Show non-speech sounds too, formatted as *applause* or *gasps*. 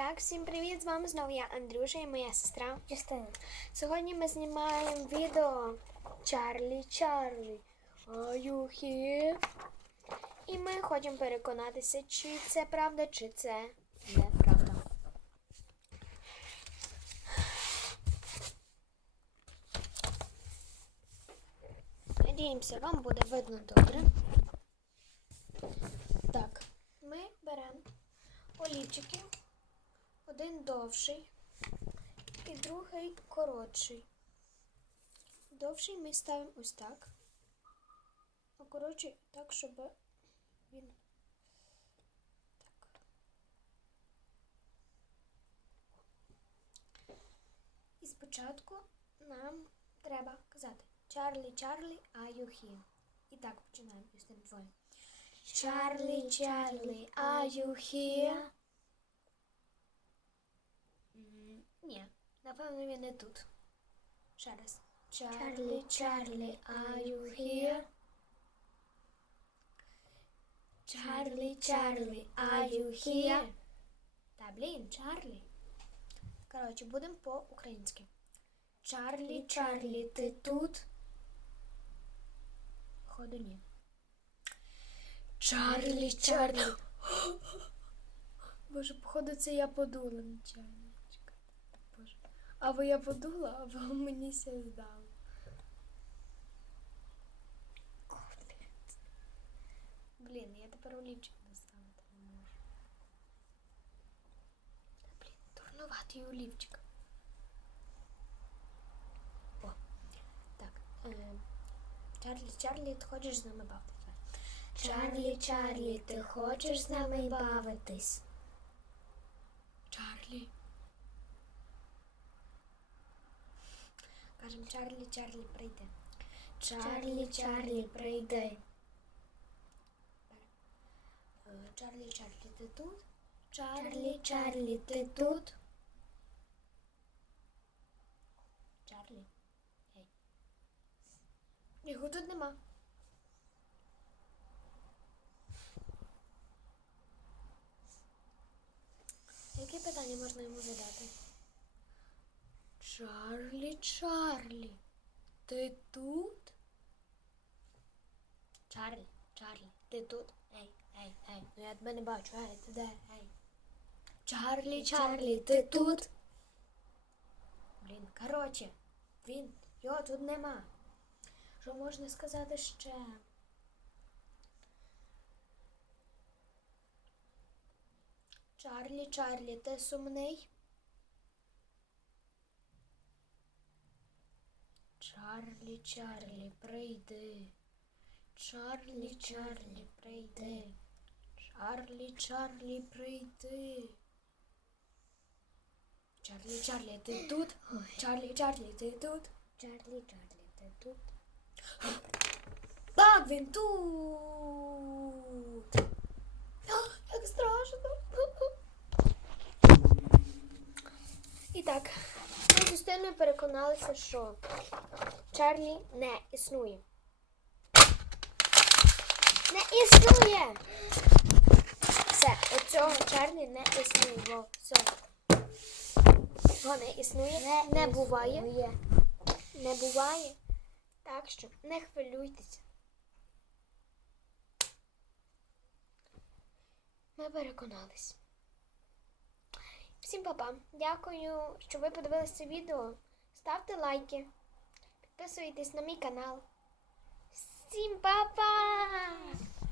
Так, всім привіт! З вами знову я Андрюша і моя сестра. Частина. Сьогодні ми знімаємо відео Чарлі Чарлі. Are you here? І ми хочемо переконатися, чи це правда, чи це неправда. Надіємося, вам буде видно добре. Так, ми беремо олівчики. Один довший і другий коротший. Довший ми ставимо ось так. А коротший так, щоб він так. І спочатку нам треба казати Чарлі, Чарлі, are you? І так починаємо із тим двоє. Чарлі, Чарлі, are you here? М, Ні, напевно, він не тут. Ще раз. Чарлі, Чарлі, are you here? Чарлі, Чарлі, are you here? Та блін, Чарлі. Коротше, будемо по-українськи. Чарлі, Чарлі, ти тут? Походу, ні. Чарлі, Чарлі. *gasps* Боже, походу, це я подула нечайно. Або я подула, або *laughs* мені все здало. Блін, я тепер олівчик доставити не можу. Блін, дурнуватий олівчик. О, так. Е, Чарлі, Чарлі, ти хочеш з нами бавитися? Чарлі, Чарлі, ти хочеш з нами бавитись? Чарлі. Кажем, Чарлі, Чарлі, прийди. Чарлі, Чарлі, прийди. Е, Чарлі, Чарлі, ти тут? Чарлі, Чарлі, ти тут? Чарлі. Ей. Його тут нема. Які питання можна йому задати? Чарлі, Чарлі, ти тут? Чарлі, Чарлі, ти тут? Ей, ей, ей, ну я тебе не бачу, ей, ти де, ей. Чарлі, Чарлі, ти тут? Блін, коротше, він, його тут нема. Що можна сказати ще? Чарлі, Чарлі, ти сумний? Чарлі, Чарлі, прийди. Чарлі, Чарлі, прийди. Чарлі, Чарлі, прийди. Чарлі, Чарлі, ти тут? Чарлі, Чарлі, ти тут? Чарлі, Чарлі, ти тут? Так, він тут. Як страшно. І так, ми з Юстиною переконалися, що Чарлі не існує. Не існує! Все, оцього Чарлі не існує. Во, все. Його не існує, не, буває. існує. Не буває. Так що не хвилюйтеся. Ми переконались. Всім папа. Дякую, що ви подивилися це відео. Ставте лайки. Підписуйтесь на мій канал. Всім папа!